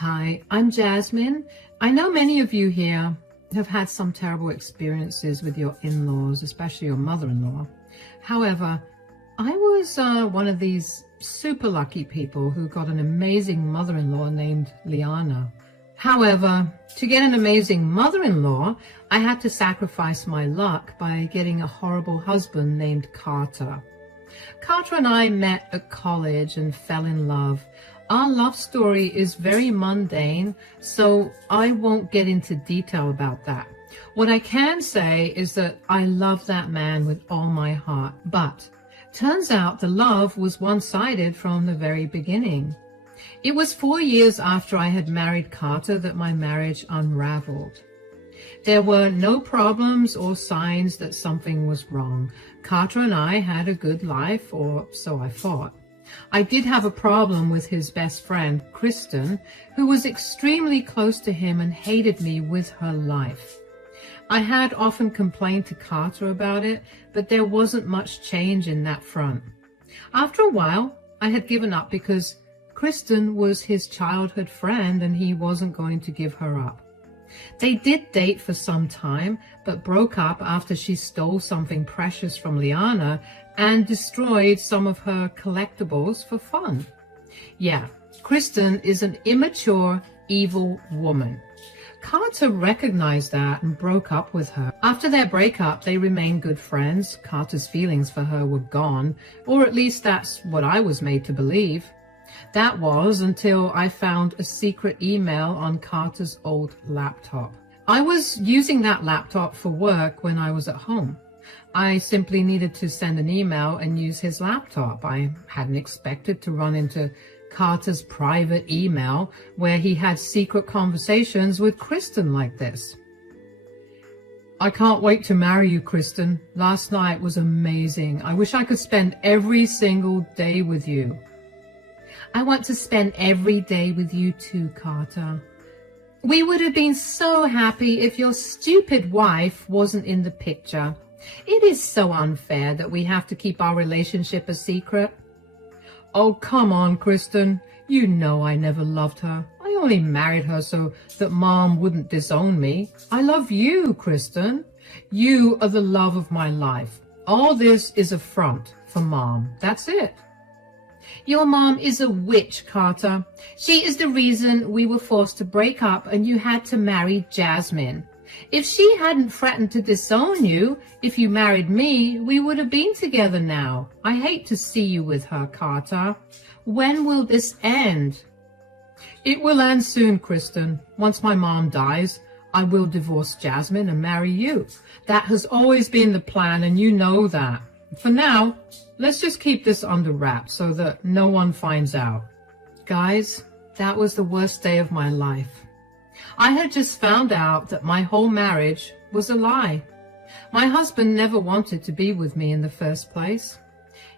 Hi, I'm Jasmine. I know many of you here have had some terrible experiences with your in-laws, especially your mother-in-law. However, I was one of these super lucky people who got an amazing mother-in-law named Liana. However, to get an amazing mother-in-law, I had to sacrifice my luck by getting a horrible husband named Carter. Carter and I met at college and fell in love. Our love story is very mundane, so I won't get into detail about that. What I can say is that I love that man with all my heart, but turns out the love was one-sided from the very beginning. It was 4 years after I had married Carter that my marriage unraveled. There were no problems or signs that something was wrong. Carter and I had a good life, or so I thought. I did have a problem with his best friend, Kristen, who was extremely close to him and hated me with her life. I had often complained to Carter about it, but there wasn't much change in that front. After a while, I had given up because Kristen was his childhood friend and he wasn't going to give her up. They did date for some time, but broke up after she stole something precious from Liana and destroyed some of her collectibles for fun. Yeah, Kristen is an immature, evil woman. Carter recognized that and broke up with her. After their breakup, they remained good friends. Carter's feelings for her were gone, or at least that's what I was made to believe. That was until I found a secret email on Carter's old laptop. I was using that laptop for work when I was at home. I simply needed to send an email and use his laptop. I hadn't expected to run into Carter's private email where he had secret conversations with Kristen like this. I can't wait to marry you, Kristen. Last night was amazing. I wish I could spend every single day with you. I want to spend every day with you too, Carter. We would have been so happy if your stupid wife wasn't in the picture. It is so unfair that we have to keep our relationship a secret. Oh, come on, Kristen. You know I never loved her. I only married her so that Mom wouldn't disown me. I love you, Kristen. You are the love of my life. All this is a front for Mom. That's it. Your mom is a witch, Carter. She is the reason we were forced to break up and you had to marry Jasmine. If she hadn't threatened to disown you, if you married me, we would have been together now. I hate to see you with her, Carter. When will this end? It will end soon, Kristen. Once my mom dies, I will divorce Jasmine and marry you. That has always been the plan, and you know that. For now, let's just keep this under wraps so that no one finds out. Guys, that was the worst day of my life. I had just found out that my whole marriage was a lie. My husband never wanted to be with me in the first place.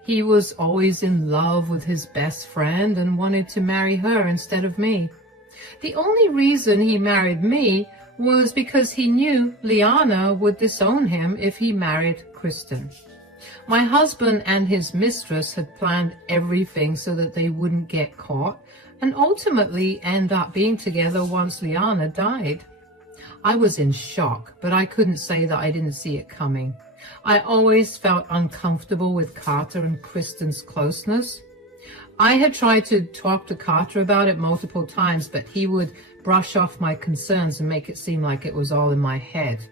He was always in love with his best friend and wanted to marry her instead of me. The only reason he married me was because he knew Liana would disown him if he married Kristen. My husband and his mistress had planned everything so that they wouldn't get caught and ultimately end up being together once Liana died. I was in shock, but I couldn't say that I didn't see it coming. I always felt uncomfortable with Carter and Kristen's closeness. I had tried to talk to Carter about it multiple times, but he would brush off my concerns and make it seem like it was all in my head.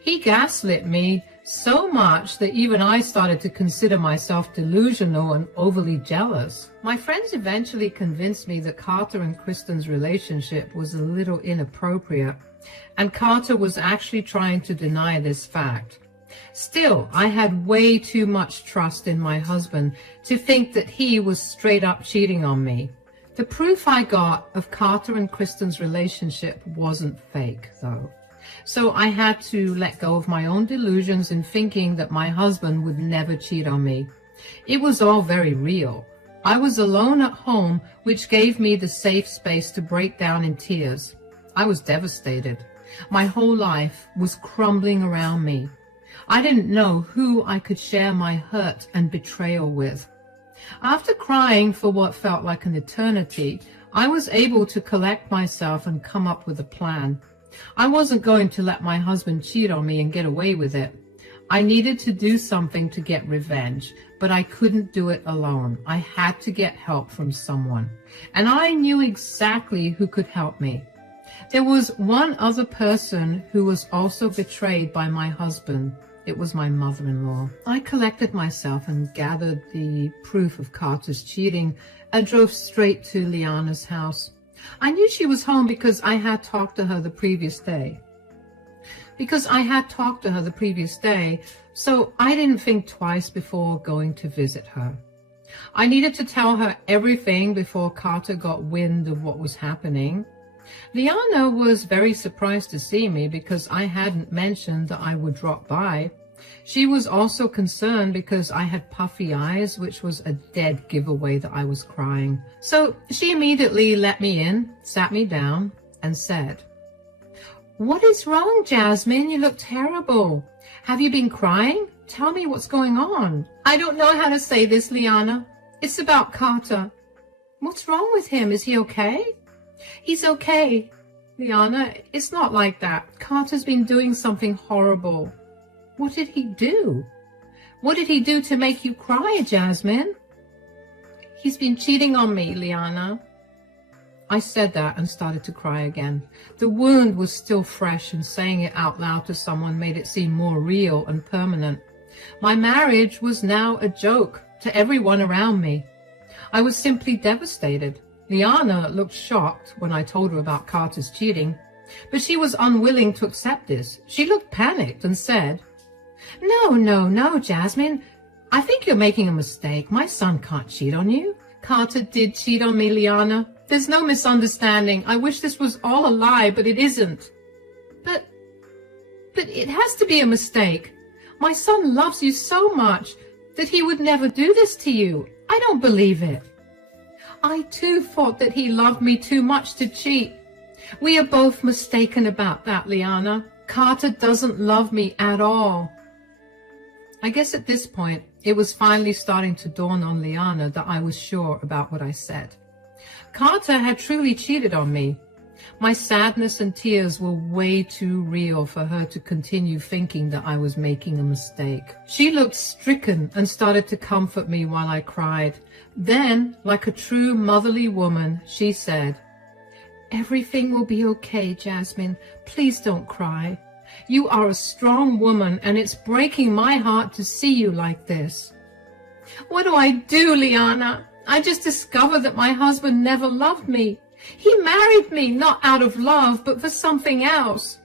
He gaslit me so much that even I started to consider myself delusional and overly jealous. My friends eventually convinced me that Carter and Kristen's relationship was a little inappropriate, and Carter was actually trying to deny this fact. Still, I had way too much trust in my husband to think that he was straight up cheating on me. The proof I got of Carter and Kristen's relationship wasn't fake, though. So I had to let go of my own delusions in thinking that my husband would never cheat on me. It was all very real. I was alone at home, which gave me the safe space to break down in tears. I was devastated. My whole life was crumbling around me. I didn't know who I could share my hurt and betrayal with. After crying for what felt like an eternity, I was able to collect myself and come up with a plan. I wasn't going to let my husband cheat on me and get away with it. I needed to do something to get revenge, but I couldn't do it alone. I had to get help from someone, and I knew exactly who could help me. There was one other person who was also betrayed by my husband. It was my mother-in-law. I collected myself and gathered the proof of Carter's cheating and drove straight to Liana's house. I knew she was home because I had talked to her the previous day. So I didn't think twice before going to visit her. I needed to tell her everything before Carter got wind of what was happening. Liana was very surprised to see me because I hadn't mentioned that I would drop by. She was also concerned because I had puffy eyes, which was a dead giveaway that I was crying. So she immediately let me in, sat me down, and said, "What is wrong, Jasmine? You look terrible. Have you been crying? Tell me what's going on." "I don't know how to say this, Liana. It's about Carter." "What's wrong with him? Is he okay?" "He's okay, Liana. It's not like that. Carter's been doing something horrible." "What did he do? What did he do to make you cry, Jasmine?" "He's been cheating on me, Liana." I said that and started to cry again. The wound was still fresh, and saying it out loud to someone made it seem more real and permanent. My marriage was now a joke to everyone around me. I was simply devastated. Liana looked shocked when I told her about Carter's cheating, but she was unwilling to accept this. She looked panicked and said, No, Jasmine. I think you're making a mistake. My son can't cheat on you." "Carter did cheat on me, Liana. There's no misunderstanding. I wish this was all a lie, but it isn't." But it has to be a mistake. My son loves you so much that he would never do this to you. I don't believe it." "I too thought that he loved me too much to cheat. We are both mistaken about that, Liana. Carter doesn't love me at all." I guess at this point, it was finally starting to dawn on Liana that I was sure about what I said. Carter had truly cheated on me. My sadness and tears were way too real for her to continue thinking that I was making a mistake. She looked stricken and started to comfort me while I cried. Then, like a true motherly woman, she said, "Everything will be okay, Jasmine. Please don't cry. You are a strong woman, and it's breaking my heart to see you like this." "What do I do, Liana? I just discovered that my husband never loved me. He married me not out of love, but for something else."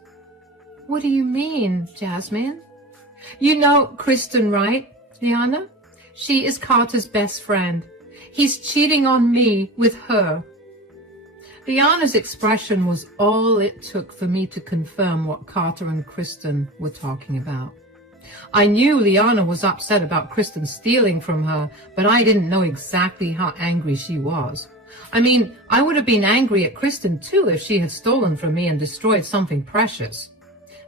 "What do you mean, Jasmine?" "You know Kristen, right, Liana? She is Carter's best friend. He's cheating on me with her." Liana's expression was all it took for me to confirm what Carter and Kristen were talking about. I knew Liana was upset about Kristen stealing from her, but I didn't know exactly how angry she was. I mean, I would have been angry at Kristen too if she had stolen from me and destroyed something precious.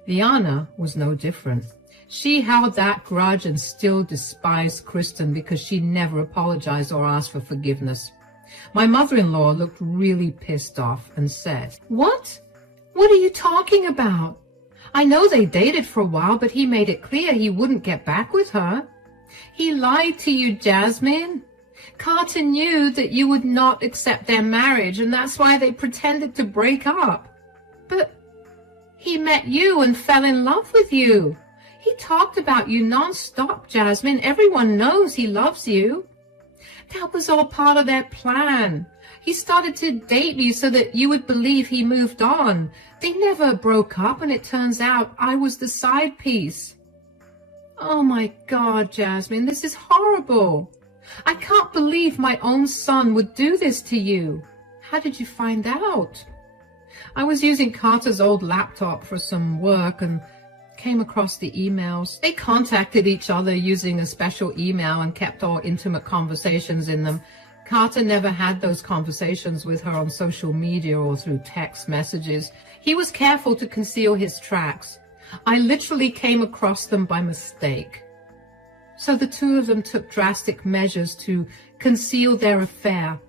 Liana was no different. She held that grudge and still despised Kristen because she never apologized or asked for forgiveness. My mother-in-law looked really pissed off and said, "What? What are you talking about? I know they dated for a while, but he made it clear he wouldn't get back with her. He lied to you, Jasmine. Carter knew that you would not accept their marriage, and that's why they pretended to break up. But he met you and fell in love with you. He talked about you non-stop, Jasmine. Everyone knows he loves you. That was all part of their plan. He started to date you so that you would believe he moved on. They never broke up, and it turns out I was the side piece." "Oh my God, Jasmine, this is horrible. I can't believe my own son would do this to you. How did you find out?" I was using Carter's old laptop for some work and came across the emails. They contacted each other using a special email and kept all intimate conversations in them. Carter never had those conversations with her on social media or through text messages. He was careful to conceal his tracks. I literally came across them by mistake. So the two of them took drastic measures to conceal their affair.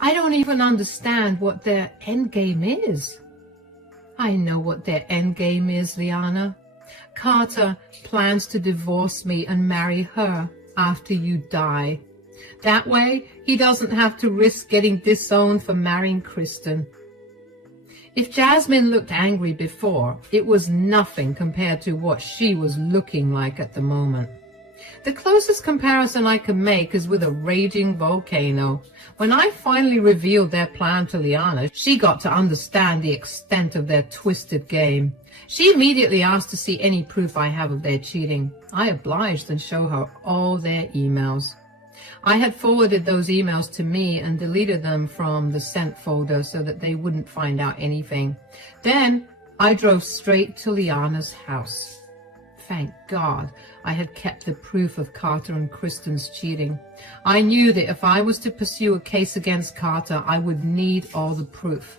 I don't even understand what their end game is. I know what their end game is, Liana. Carter plans to divorce me and marry her after you die. That way, he doesn't have to risk getting disowned for marrying Kristen. If Jasmine looked angry before, it was nothing compared to what she was looking like at the moment. The closest comparison I can make is with a raging volcano. When I finally revealed their plan to Liana, she got to understand the extent of their twisted game. She immediately asked to see any proof I have of their cheating. I obliged and showed her all their emails. I had forwarded those emails to me and deleted them from the sent folder so that they wouldn't find out anything. Then I drove straight to Liana's house. Thank God I had kept the proof of Carter and Kristen's cheating. I knew that if I was to pursue a case against Carter, I would need all the proof.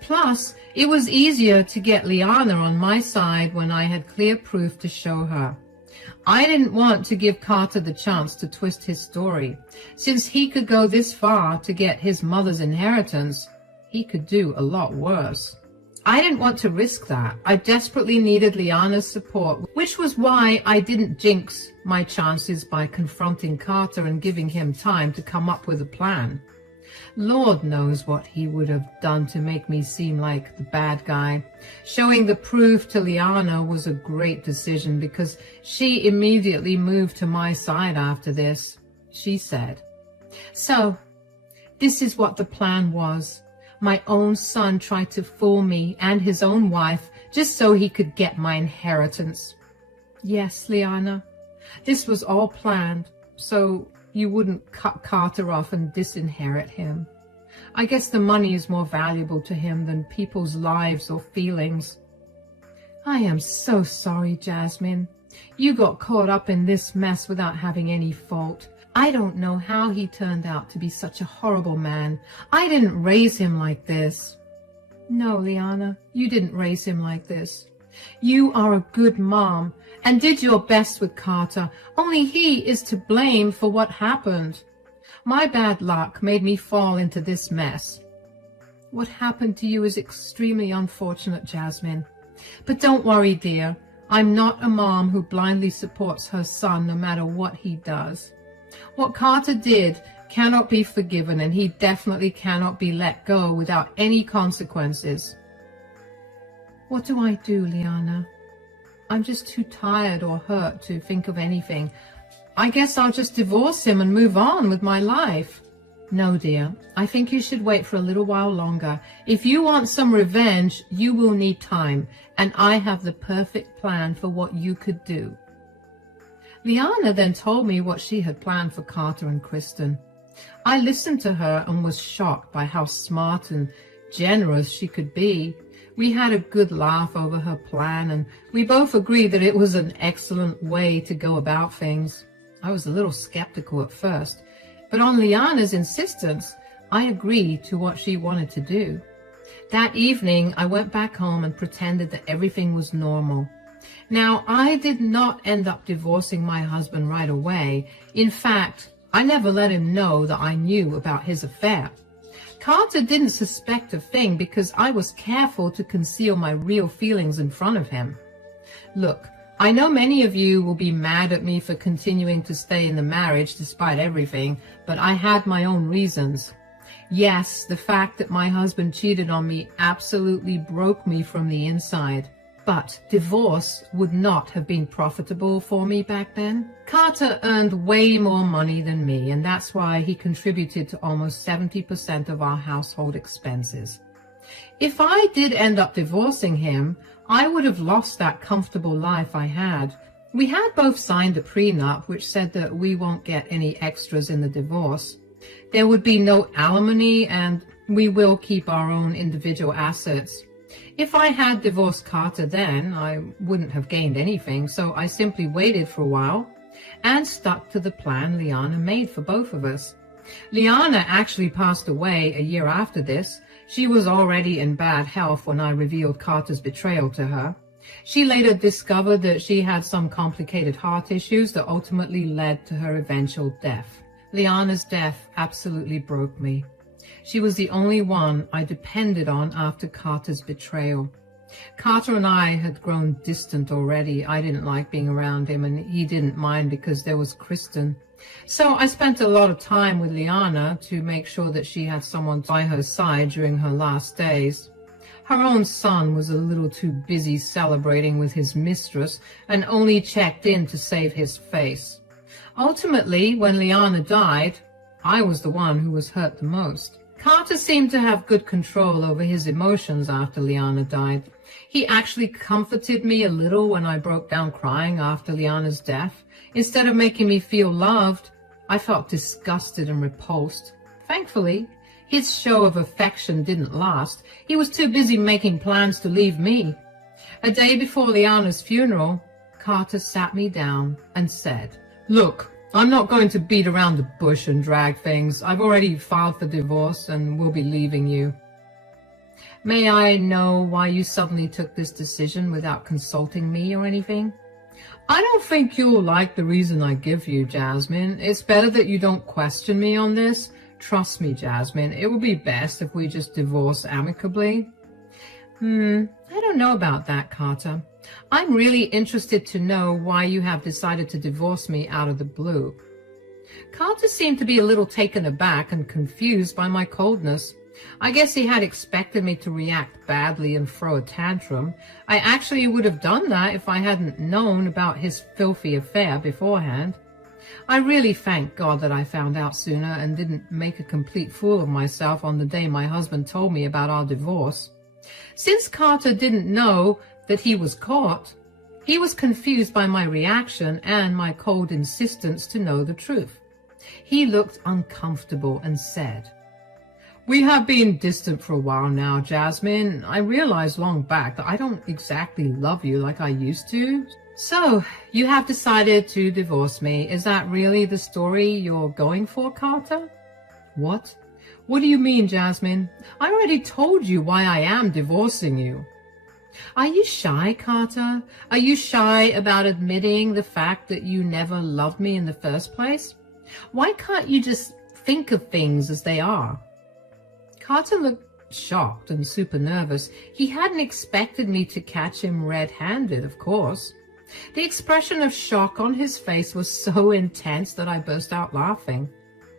Plus, it was easier to get Liana on my side when I had clear proof to show her. I didn't want to give Carter the chance to twist his story. Since he could go this far to get his mother's inheritance, he could do a lot worse. I didn't want to risk that. I desperately needed Liana's support, which was why I didn't jinx my chances by confronting Carter and giving him time to come up with a plan. Lord knows what he would have done to make me seem like the bad guy. Showing the proof to Liana was a great decision because she immediately moved to my side after this. She said, "So, this is what the plan was. My own son tried to fool me and his own wife just so he could get my inheritance." "Yes, Liana, this was all planned, so you wouldn't cut Carter off and disinherit him. I guess the money is more valuable to him than people's lives or feelings." "I am so sorry, Jasmine. You got caught up in this mess without having any fault. I don't know how he turned out to be such a horrible man. I didn't raise him like this." "No, Liana, you didn't raise him like this. You are a good mom and did your best with Carter. Only he is to blame for what happened. My bad luck made me fall into this mess. What happened to you is extremely unfortunate, Jasmine. But don't worry, dear. I'm not a mom who blindly supports her son no matter what he does. What Carter did cannot be forgiven, and he definitely cannot be let go without any consequences." "What do I do, Liana? I'm just too tired or hurt to think of anything. I guess I'll just divorce him and move on with my life." "No, dear. I think you should wait for a little while longer. If you want some revenge, you will need time, and I have the perfect plan for what you could do." Liana then told me what she had planned for Carter and Kristen. I listened to her and was shocked by how smart and generous she could be. We had a good laugh over her plan, and we both agreed that it was an excellent way to go about things. I was a little skeptical at first, but on Liana's insistence, I agreed to what she wanted to do. That evening, I went back home and pretended that everything was normal. Now, I did not end up divorcing my husband right away. In fact, I never let him know that I knew about his affair. Carter didn't suspect a thing because I was careful to conceal my real feelings in front of him. Look, I know many of you will be mad at me for continuing to stay in the marriage despite everything, but I had my own reasons. Yes, the fact that my husband cheated on me absolutely broke me from the inside. But divorce would not have been profitable for me back then. Carter earned way more money than me, and that's why he contributed to almost 70% of our household expenses. If I did end up divorcing him, I would have lost that comfortable life I had. We had both signed a prenup which said that we won't get any extras in the divorce. There would be no alimony, and we will keep our own individual assets. If I had divorced Carter then, I wouldn't have gained anything, so I simply waited for a while and stuck to the plan Liana made for both of us. Liana actually passed away a year after this. She was already in bad health when I revealed Carter's betrayal to her. She later discovered that she had some complicated heart issues that ultimately led to her eventual death. Liana's death absolutely broke me. She was the only one I depended on after Carter's betrayal. Carter and I had grown distant already. I didn't like being around him, and he didn't mind because there was Kristen. So I spent a lot of time with Liana to make sure that she had someone by her side during her last days. Her own son was a little too busy celebrating with his mistress and only checked in to save his face. Ultimately, when Liana died, I was the one who was hurt the most. Carter seemed to have good control over his emotions after Liana died. He actually comforted me a little when I broke down crying after Liana's death. Instead of making me feel loved, I felt disgusted and repulsed. Thankfully, his show of affection didn't last. He was too busy making plans to leave me. A day before Liana's funeral, Carter sat me down and said, "Look, I'm not going to beat around the bush and drag things. I've already filed for divorce and will be leaving you. May I know why you suddenly took this decision without consulting me or anything?" "I don't think you'll like the reason I give you, Jasmine. It's better that you don't question me on this. Trust me, Jasmine, it will be best if we just divorce amicably." I don't know about that, Carter. I'm really interested to know why you have decided to divorce me out of the blue. Carter seemed to be a little taken aback and confused by my coldness. I guess he had expected me to react badly and throw a tantrum. I actually would have done that if I hadn't known about his filthy affair beforehand. I really thank God that I found out sooner and didn't make a complete fool of myself on the day my husband told me about our divorce. Since Carter didn't know that he was caught, he was confused by my reaction and my cold insistence to know the truth. He looked uncomfortable and said, "We have been distant for a while now, Jasmine. I realized long back that I don't exactly love you like I used to. So, you have decided to divorce me. Is that really the story you're going for, Carter?" "What? What do you mean, Jasmine? I already told you why I am divorcing you." "Are you shy, Carter? Are you shy about admitting the fact that you never loved me in the first place? Why can't you just think of things as they are?" Carter looked shocked and super nervous. He hadn't expected me to catch him red-handed, of course. The expression of shock on his face was so intense that I burst out laughing.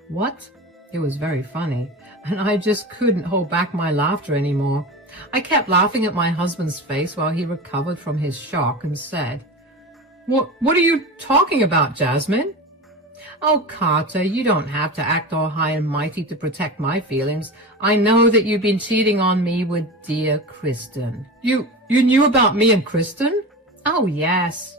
What? It was very funny, and I just couldn't hold back my laughter anymore. I kept laughing at my husband's face while he recovered from his shock and said, What are you talking about, Jasmine?" "Oh, Carter, you don't have to act all high and mighty to protect my feelings. I know that you've been cheating on me with dear Kristen." You knew about me and Kristen?" "Oh, yes.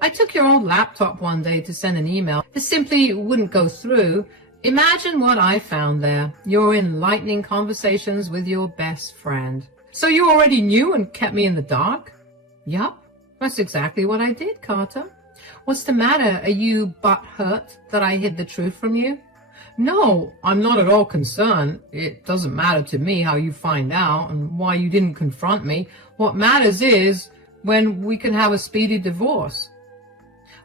I took your old laptop one day to send an email. It simply wouldn't go through. Imagine what I found there. Your enlightening conversations with your best friend." "So you already knew and kept me in the dark?" "Yup, that's exactly what I did, Carter. What's the matter? Are you butthurt that I hid the truth from you?" "No, I'm not at all concerned. It doesn't matter to me how you find out and why you didn't confront me. What matters is when we can have a speedy divorce."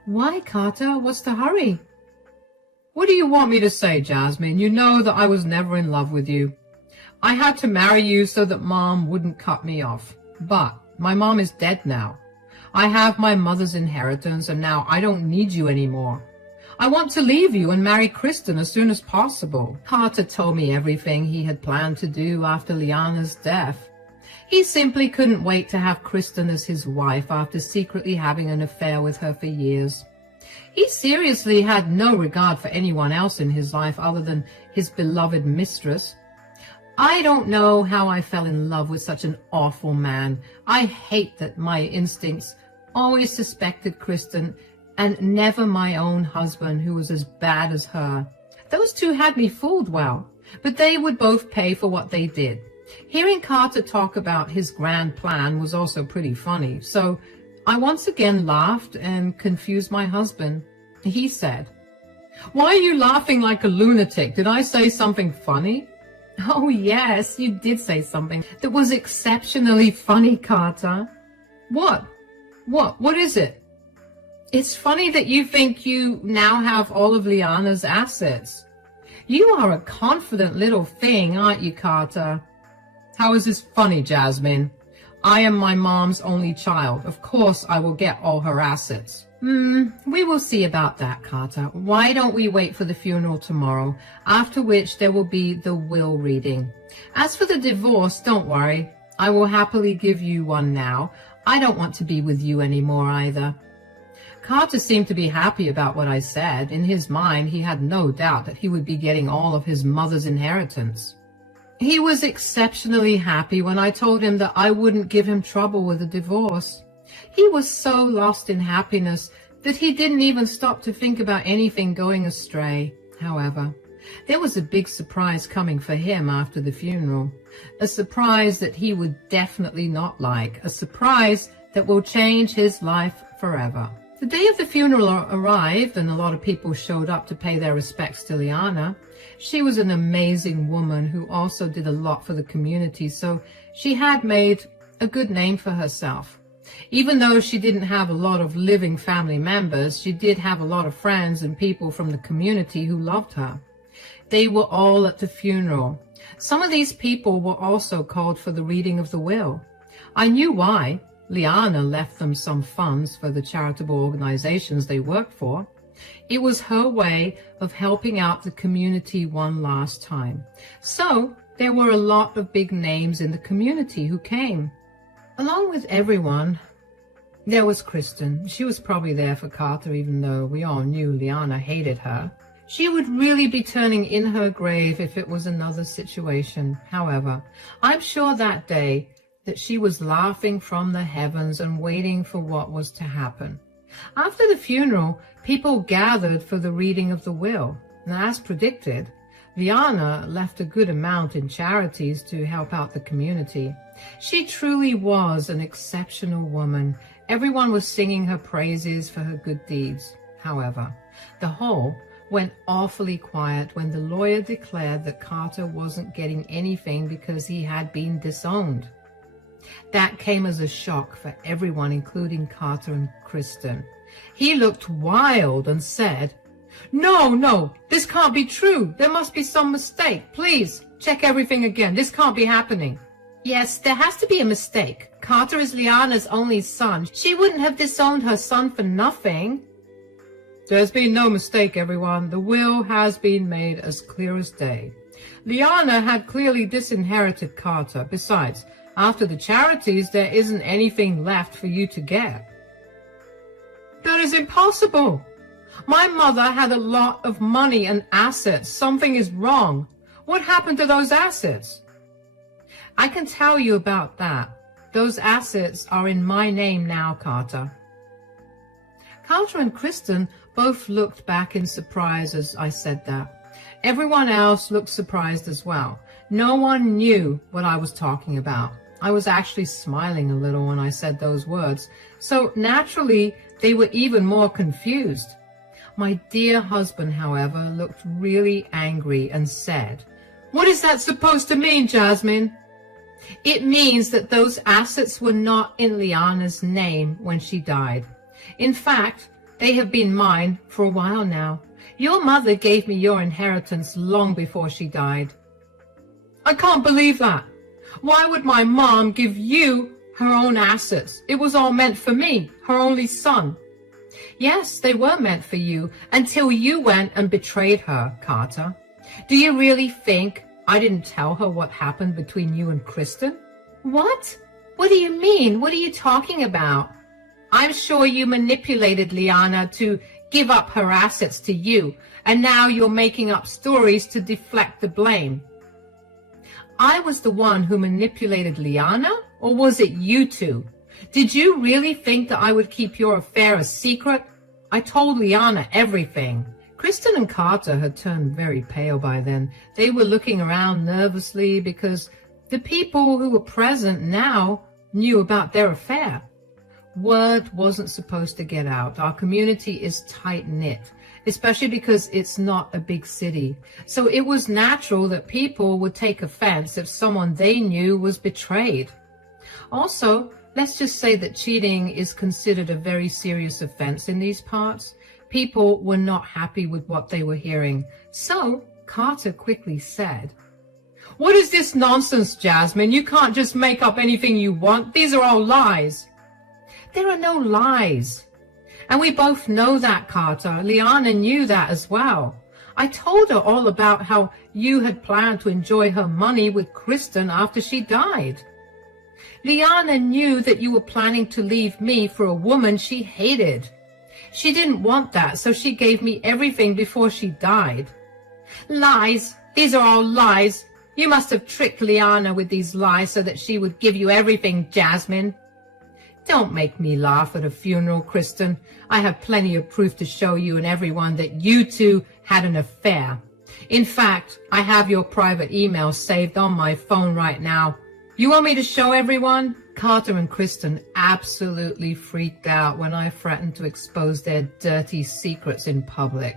"Why, Carter? What's the hurry?" "What do you want me to say, Jasmine? You know that I was never in love with you. I had to marry you so that Mom wouldn't cut me off. But my mom is dead now. I have my mother's inheritance, and now I don't need you anymore. I want to leave you and marry Kristen as soon as possible." Carter told me everything he had planned to do after Liana's death. He simply couldn't wait to have Kristen as his wife after secretly having an affair with her for years. He seriously had no regard for anyone else in his life other than his beloved mistress. I don't know how I fell in love with such an awful man. I hate that my instincts always suspected Kristen and never my own husband, who was as bad as her. Those two had me fooled well, but they would both pay for what they did. Hearing Carter talk about his grand plan was also pretty funny, so I once again laughed and confused my husband. He said, "Why are you laughing like a lunatic? Did I say something funny?" "Oh, yes, you did say something that was exceptionally funny, Carter." What? What is it?" "It's funny that you think you now have all of Liana's assets. You are a confident little thing, aren't you, Carter? How is this funny, Jasmine? I am my mom's only child. Of course I will get all her assets. We will see about that, Carter. Why don't we wait for the funeral tomorrow, after which there will be the will reading. As for the divorce, don't worry. I will happily give you one now. I don't want to be with you anymore either. Carter seemed to be happy about what I said. In his mind, he had no doubt that he would be getting all of his mother's inheritance. He was exceptionally happy when I told him that I wouldn't give him trouble with a divorce. He was so lost in happiness that he didn't even stop to think about anything going astray. However, there was a big surprise coming for him after the funeral. A surprise that he would definitely not like. A surprise that will change his life forever. The day of the funeral arrived and a lot of people showed up to pay their respects to Liana. She was an amazing woman who also did a lot for the community, so she had made a good name for herself. Even though she didn't have a lot of living family members, she did have a lot of friends and people from the community who loved her. They were all at the funeral. Some of these people were also called for the reading of the will. I knew why. Liana left them some funds for the charitable organizations they worked for. It was her way of helping out the community one last time. So there were a lot of big names in the community who came. Along with everyone, there was Kristen. She was probably there for Carter, even though we all knew Liana hated her. She would really be turning in her grave if it was another situation. However, I'm sure that day that she was laughing from the heavens and waiting for what was to happen. After the funeral, people gathered for the reading of the will. And as predicted, Liana left a good amount in charities to help out the community. She truly was an exceptional woman. Everyone was singing her praises for her good deeds. However, the hall went awfully quiet when the lawyer declared that Carter wasn't getting anything because he had been disowned. That came as a shock for everyone, including Carter and Kristen. He looked wild and said, No, this can't be true. There must be some mistake. Please, check everything again. This can't be happening. Yes, there has to be a mistake. Carter is Liana's only son. She wouldn't have disowned her son for nothing. There's been no mistake, everyone. The will has been made as clear as day. Liana had clearly disinherited Carter. Besides, after the charities, there isn't anything left for you to get. That is impossible. My mother had a lot of money and assets. Something is wrong. What happened to those assets? I can tell you about that. Those assets are in my name now, Carter. Carter and Kristen both looked back in surprise as I said that. Everyone else looked surprised as well. No one knew what I was talking about. I was actually smiling a little when I said those words, so naturally they were even more confused. My dear husband, however, looked really angry and said, What is that supposed to mean, Jasmine? It means that those assets were not in Liana's name when she died. In fact, they have been mine for a while now. Your mother gave me your inheritance long before she died. I can't believe that. Why would my mom give you her own assets? It was all meant for me, her only son. Yes, they were meant for you until you went and betrayed her, Carter. Do you really think I didn't tell her what happened between you and Kristen? What? What do you mean? What are you talking about? I'm sure you manipulated Liana to give up her assets to you, and now you're making up stories to deflect the blame. I was the one who manipulated Liana, or was it you two? Did you really think that I would keep your affair a secret? I told Liana everything. Kristen and Carter had turned very pale by then. They were looking around nervously because the people who were present now knew about their affair. Word wasn't supposed to get out. Our community is tight-knit, especially because it's not a big city. So it was natural that people would take offense if someone they knew was betrayed. Also, let's just say that cheating is considered a very serious offense in these parts. People were not happy with what they were hearing. So Carter quickly said, "What is this nonsense, Jasmine? You can't just make up anything you want. These are all lies." "There are no lies. And we both know that, Carter. Liana knew that as well. I told her all about how you had planned to enjoy her money with Kristen after she died. Liana knew that you were planning to leave me for a woman she hated. She didn't want that, so she gave me everything before she died." "Lies. These are all lies. You must have tricked Liana with these lies so that she would give you everything, Jasmine." "Don't make me laugh at a funeral, Kristen. I have plenty of proof to show you and everyone that you two had an affair. In fact, I have your private email saved on my phone right now. You want me to show everyone?" Carter and Kristen absolutely freaked out when I threatened to expose their dirty secrets in public.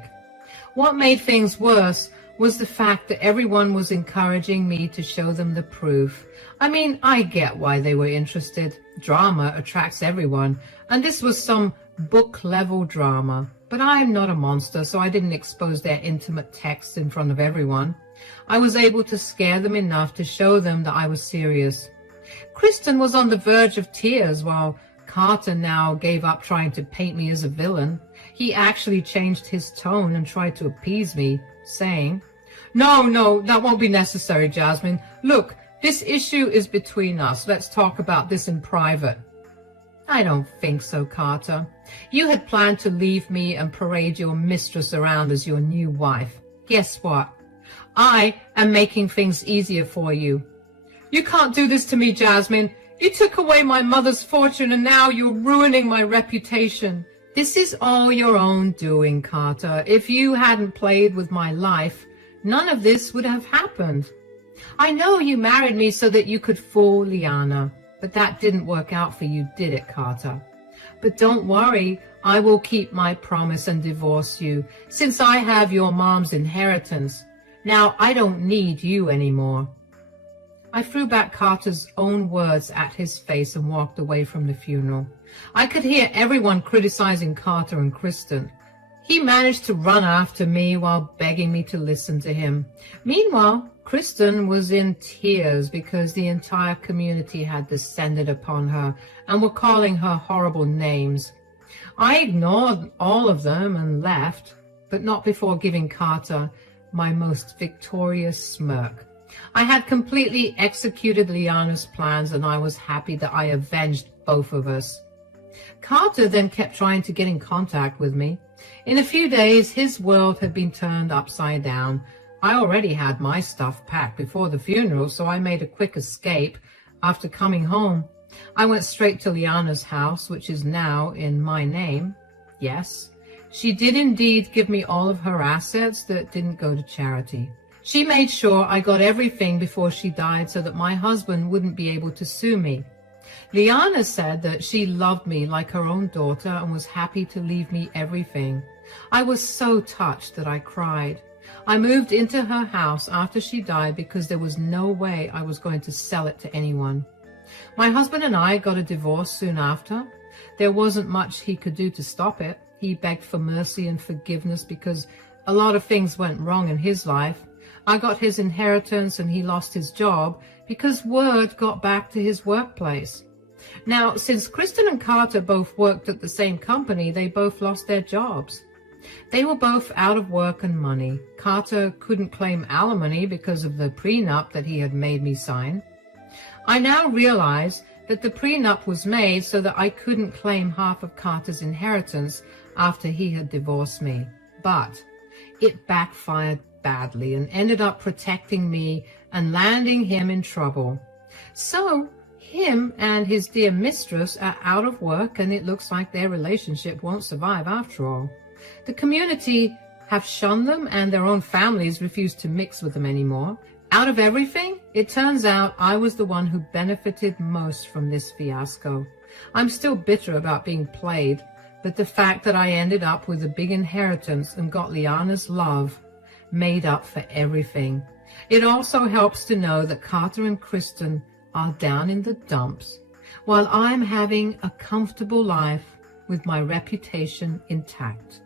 What made things worse was the fact that everyone was encouraging me to show them the proof. I mean, I get why they were interested. Drama attracts everyone, and this was some book-level drama. But I'm not a monster, so I didn't expose their intimate texts in front of everyone. I was able to scare them enough to show them that I was serious. Kristen was on the verge of tears while Carter now gave up trying to paint me as a villain. He actually changed his tone and tried to appease me, saying, No, that won't be necessary, Jasmine. Look, this issue is between us. Let's talk about this in private." "I don't think so, Carter. You had planned to leave me and parade your mistress around as your new wife. Guess what? I am making things easier for you." "You can't do this to me, Jasmine. You took away my mother's fortune and now you're ruining my reputation." "This is all your own doing, Carter. If you hadn't played with my life, none of this would have happened. I know you married me so that you could fool Liana, but that didn't work out for you, did it, Carter? But don't worry, I will keep my promise and divorce you, since I have your mom's inheritance. Now I don't need you anymore." I threw back Carter's own words at his face and walked away from the funeral. I could hear everyone criticizing Carter and Kristen. He managed to run after me while begging me to listen to him. Meanwhile, Kristen was in tears because the entire community had descended upon her and were calling her horrible names. I ignored all of them and left, but not before giving Carter my most victorious smirk. I had completely executed Liana's plans, and I was happy that I avenged both of us. Carter then kept trying to get in contact with me. In a few days, his world had been turned upside down. I already had my stuff packed before the funeral, so I made a quick escape. After coming home, I went straight to Liana's house, which is now in my name. Yes, she did indeed give me all of her assets that didn't go to charity. She made sure I got everything before she died so that my husband wouldn't be able to sue me. Liana said that she loved me like her own daughter and was happy to leave me everything. I was so touched that I cried. I moved into her house after she died because there was no way I was going to sell it to anyone. My husband and I got a divorce soon after. There wasn't much he could do to stop it. He begged for mercy and forgiveness because a lot of things went wrong in his life. I got his inheritance and he lost his job because word got back to his workplace. Now, since Kristen and Carter both worked at the same company, they both lost their jobs. They were both out of work and money. Carter couldn't claim alimony because of the prenup that he had made me sign. I now realize that the prenup was made so that I couldn't claim half of Carter's inheritance after he had divorced me. But it backfired badly and ended up protecting me and landing him in trouble. So him and his dear mistress are out of work, and it looks like their relationship won't survive after all. The community have shunned them, and their own families refuse to mix with them anymore. Out of everything, it turns out I was the one who benefited most from this fiasco. I'm still bitter about being played, but the fact that I ended up with a big inheritance and got Liana's love made up for everything. It also helps to know that Carter and Kristen are down in the dumps, while I'm having a comfortable life with my reputation intact.